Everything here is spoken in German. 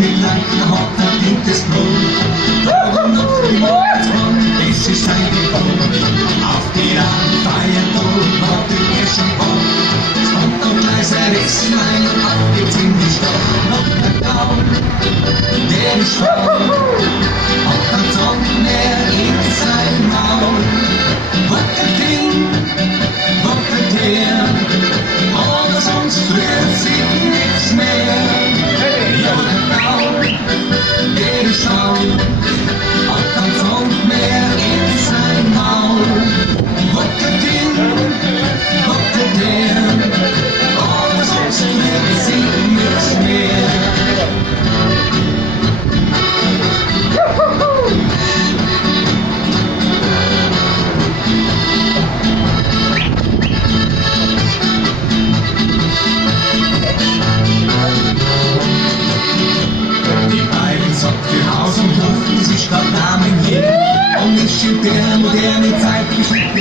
mit blanken Haut verdientes Blut. Und noch die Mordsmann, es ist sein Gebot. Auf die Land feiert und war die Kirschen hoch. Stand und leise Risslein und ab geht's in die Stadt. Noch der Gaul, der ist faul, hat kein Zorn mehr in sein Maul. Wackelt hin, wackelt her, aber sonst rührt sich nichts mehr. Ja, der Gaul, der ist faul, hat kein Zorn mehr in sein Maul. Wackelt hin, wackelt her, aber sonst rührt sich nichts mehr. Und ich in der modernen Zeit geschickt